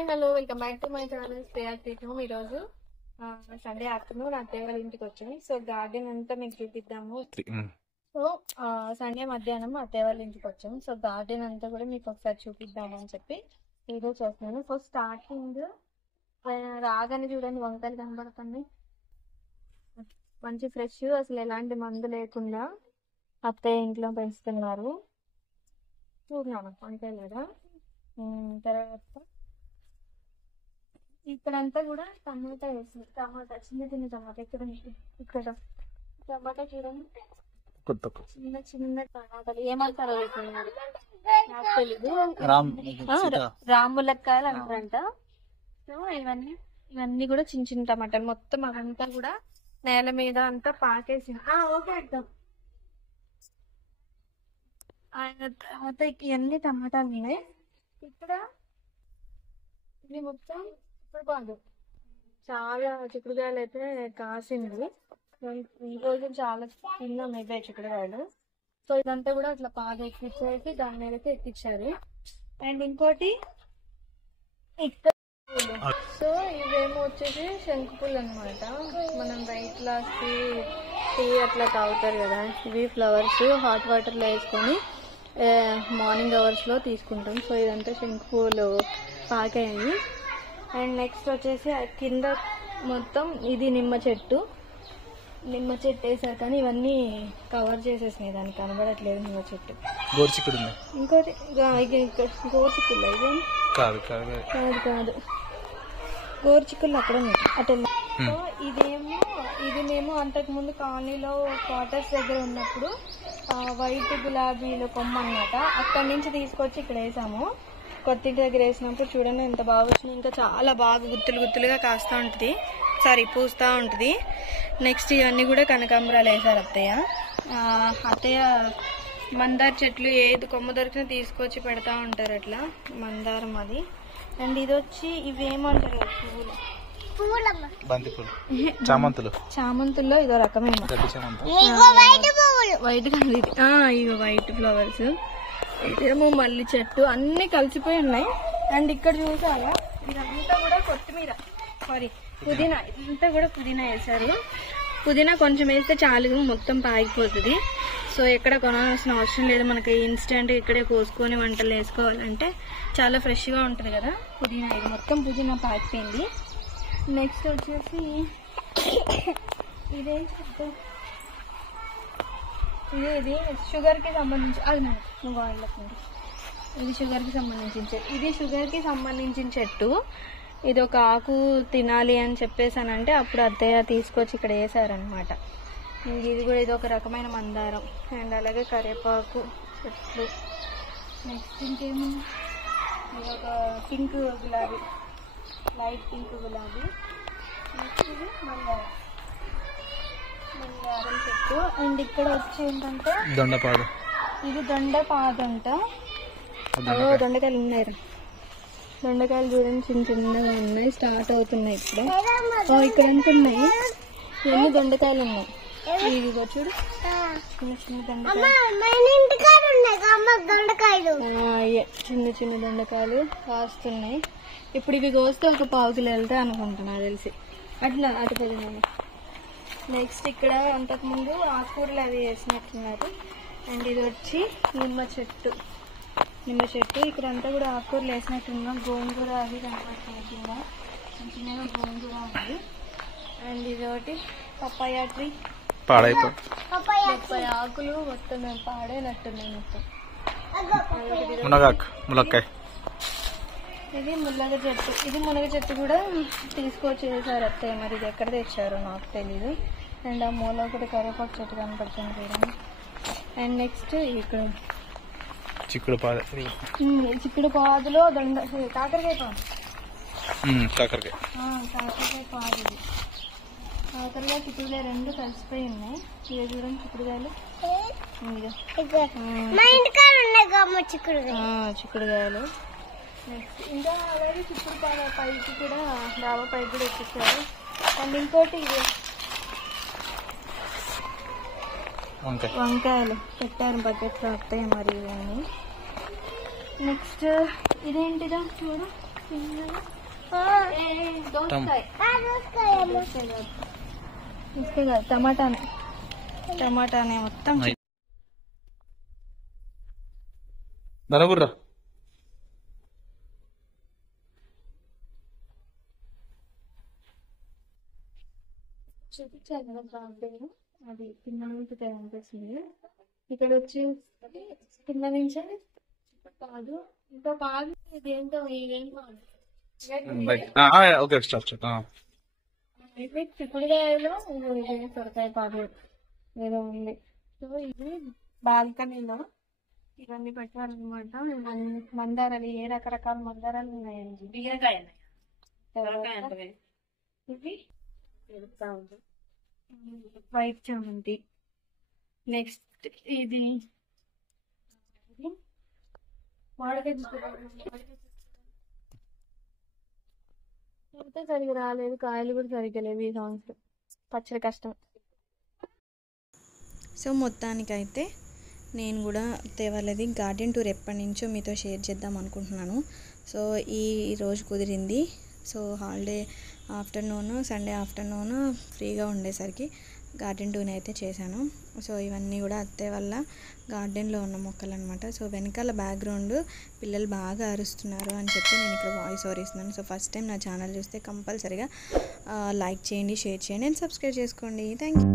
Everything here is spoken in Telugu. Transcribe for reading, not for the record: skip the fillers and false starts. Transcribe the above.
Hi hello welcome back to my channel Shreyas home. ఈరోజు సండే ఆఫ్టర్నూన్ అత్తయ్య వాళ్ళ ఇంటికి వచ్చాము. సో గార్డెన్ అంతా మీకు చూపిద్దాము. సో సండే మధ్యాహ్నం అత్తయ్య వాళ్ళ ఇంటికి వచ్చాము. సో గార్డెన్ అంతా కూడా మీకు ఒకసారి చూపిద్దాము అని చెప్పి వీడియో చేస్తున్నాను. సో స్టార్టింగ్ రాగానే చూడండి వంకాయలు కనబడుతుంది. మంచి ఫ్రెష్, అసలు ఎలాంటి మందు లేకుండా అత్తయ్య ఇంట్లో పెంచుతున్నారు. చూడన్నాను వంకాయలు కూడా. తర్వాత ఇక్కడంతా కూడా టమాటా వేసింది. టమాటా చిన్న చిన్న టమాటా ఇక్కడ టమాటా చూడండి, చిన్న చిన్న టమాటాలు ఏమంటారో వేస్తున్నారు నాకు తెలీదు. రాములక్కాయలు అంటారంట. సో ఇవన్నీ కూడా చిన్న చిన్న టమాటాలు. మొత్తం అవంతా కూడా నేల మీద అంతా పాకేసింది. ఓకే అర్థం. తర్వాత ఇవన్నీ టమాటాలు ఉన్నాయి. ఇక్కడ ఇది మొత్తం ఇప్పుడు బాగు చాలా చిక్కుడుకాయలు అయితే కాసింది. ఈ రోజు చాలా తిన్నాం అయితే చిక్కుడుకాయలు. సో ఇదంతా కూడా అట్లా పాగా ఎక్కించేసి దాని మీద ఎక్కించారు. అండ్ ఇంకోటి ఇక్కడ సో ఇవేమో వచ్చేసి శంకుపూలు అనమాట. మనం వెయిట్ లాస్ కి టీ అట్లా తాగుతారు కదా, ఇవి ఫ్లవర్స్ హాట్ వాటర్ లో వేసుకొని మార్నింగ్ అవర్స్ లో తీసుకుంటాం. సో ఇదంతా శంకుపూలు పాకాయి. అండ్ నెక్స్ట్ వచ్చేసి కింద మొత్తం ఇది నిమ్మ చెట్టు వేసారు, కానీ ఇవన్నీ కవర్ చేసేసినాయి, దానికి కనబడట్లేదు నిమ్మ చెట్టు. ఇంకోటి గోరుచిక్కులు ఇది కాదు గోరుచిక్కులు అక్కడ ఉన్నాయి అటు. సో ఇది మేము అంతకు ముందు కాలనీలో క్వార్టర్స్ దగ్గర ఉన్నప్పుడు వైట్ గులాబీల కొమ్మ అన్నమాట, అక్కడి నుంచి తీసుకొచ్చి ఇక్కడ వేసాము. కొత్త ఇంటి దగ్గర వేసినప్పుడు చూడండి ఎంత బాగా వచ్చింది. ఇంకా చాలా బాగా గుత్తులుగా కాస్తూ ఉంటుంది, పూస్తూ ఉంటుంది. నెక్స్ట్ ఇవన్నీ కూడా కనకాంబరాలు వేసారు అత్తయ్య. మందార చెట్లు ఏది కొమ్మ దొరికినా తీసుకొచ్చి పెడతా ఉంటారు అట్లా, మందారం అది. అండ్ ఇది వచ్చి ఇవేమంటారు చామంతుల్లో ఇదో రకమైన వైట్ కాదు ఇది, ఇగో వైట్ ఫ్లవర్స్. ఇదేమో మల్లి చెట్టు, అన్ని కలిసిపోయి ఉన్నాయి. అండ్ ఇక్కడ చూసారా ఇదంతా కూడా కొత్తిమీర, పుదీనా, ఇదంతా కూడా పుదీనా వేసారు. పుదీనా కొంచెం వేస్తే చాలు, మొత్తం పాగిపోతుంది. సో ఎక్కడ కొనాల్సిన అవసరం లేదు, మనకి ఇన్స్టెంట్ ఇక్కడే కోసుకొని వంటలు వేసుకోవాలంటే చాలా ఫ్రెష్గా ఉంటుంది కదా పుదీనా. ఇది మొత్తం పుదీనా పాకిపోయింది. నెక్స్ట్ వచ్చేసి ఇది షుగర్కి సంబంధించి ఇది షుగర్కి సంబంధించిన చెట్టు. ఇది షుగర్కి సంబంధించిన చెట్టు. ఇది ఒక ఆకు తినాలి అని చెప్పేసానంటే అప్పుడు అత్తయ్య తీసుకొచ్చి ఇక్కడ వేసారనమాట. ఇది కూడా ఇది ఒక రకమైన మందారం. అండ్ అలాగే కరివేపాకు చెట్లు. నెక్స్ట్ ఇంకేముంది, ఇది ఒక పింక్ గులాబీ, లైట్ పింక్ గులాబీ. నెక్స్ట్ ఇది మందారం చెట్టు. అండ్ ఇక్కడ వచ్చి ఏంటంటే ఇది దొండపాదు అంట. దొండకాయలు ఉన్నాయి, దొండకాయలు చూడండి చిన్న చిన్నగా ఉన్నాయి, స్టార్ట్ అవుతున్నాయి ఇప్పుడు. ఇక్కడ అంటున్నాయి ఎన్ని దొండకాయలు ఉన్నాయి, ఇదిగో చూడు చిన్న చిన్న చిన్న దొండకాయలు కాస్తున్నాయి. ఇప్పుడు ఇవి కోస్తే ఒక పావు కిలో వెళ్తాయి అనుకుంటున్నా తెలిసి, అట్లా అటు పదిహేను. నెక్స్ట్ ఇక్కడ అంతకుముందు ఆకుకూరలు అవి వేసినట్టున్నారు. అండ్ ఇది వచ్చి నిమ్మ చెట్టు. ఇక్కడ అంతా కూడా ఆకుకూరలు వేసినట్టున్నాం. గోంగూర అవి కనపడుతున్నాయి కింద, చిన్నగా గోంగూర ఉంది. అండ్ ఇది ఒకటి పప్పాయ ట్రీ, పప్పాయ ఆకులు మొత్తం పాడైనట్టున్నాయి మొత్తం. ఇది మునగ చెట్టు. ఇది మునగ చెట్టు కూడా తీసుకొచ్చి వేసారు అత్తయ్య, మరి ఇది ఎక్కడ తెచ్చారో నాకు తెలీదు. అండ్ ఆ మూల ఒకటి కరివేపాకు చెట్టు కనపడుతుంది చూడండి. అండ్ నెక్స్ట్ ఇక్కడ చిక్కుడు పాదులో కాకరకాయ పాదు. ఇది కాకరకాయ చిక్కుడుకాయ రెండు కలిసిపోయి ఉన్నాయి. ఇవి చూడండి చిక్కుడుకాయలు, చిక్కుడుకాయలు. నెక్స్ట్ ఇంకా అలాగే చిక్కుడుకాయ పైకి కూడా డాబా పైకి కూడా ఎక్కించారు. అండ్ ఇంకోటి ఇది వంకాయలు పెట్టారు బకెట్లో అత్తయ్య మరి ఇవన్నీ. నెక్స్ట్ ఇదేంటిదో చూడు, టమాటానే మొత్తం బరబుర్రా చూపించాను కదా గార్డెన్, అది కింద నుంచి కనిపిస్తుంది. ఇక్కడ వచ్చి కింద నుంచి కాదు, ఇంకా కాదు, ఇదేంటో ఇదేం కాదు, ఓకే స్టాప్ ఇది చిక్కుడుకాయలు, ఇది సొరకాయ పాదు ఏదో ఉంది. సో ఇది బాల్కనీలో ఇవన్నీ పెట్టాలన్నమాట. మందారాలు, ఏ రకరకాల మందారాలు ఉన్నాయండి. ఇవి వైట్ చామంతి. నెక్స్ట్ ఇది అయితే సరిగ్గా రాలేదు, కాయలు కూడా సరిగ్గా లేవు ఈ సంవత్సరం. పచ్చడి కష్టం. సో మొత్తానికైతే నేను కూడా తేవాలది గార్డెన్ టూర్ ఎప్పటి నుంచో మీతో షేర్ చేద్దాం అనుకుంటున్నాను. సో ఈ రోజు కుదిరింది. So holiday afternoon, Sunday afternoon ఫ్రీగా ఉండేసరికి గార్డెన్ టూర్ అయితే చేశాను. సో ఇవన్నీ కూడా అత్తయ్య వల్ల గార్డెన్లో ఉన్న మొక్కలు అనమాట. సో వెనకాల బ్యాక్గ్రౌండ్ పిల్లలు బాగా అరుస్తున్నారు అని చెప్పి నేను ఇక్కడ వాయిస్ ఓవర్ ఇస్తున్నాను. సో ఫస్ట్ టైం నా ఛానల్ చూస్తే కంపల్సరీగా లైక్ చేయండి, షేర్ చేయండి అండ్ సబ్స్క్రైబ్ చేసుకోండి. Thank you.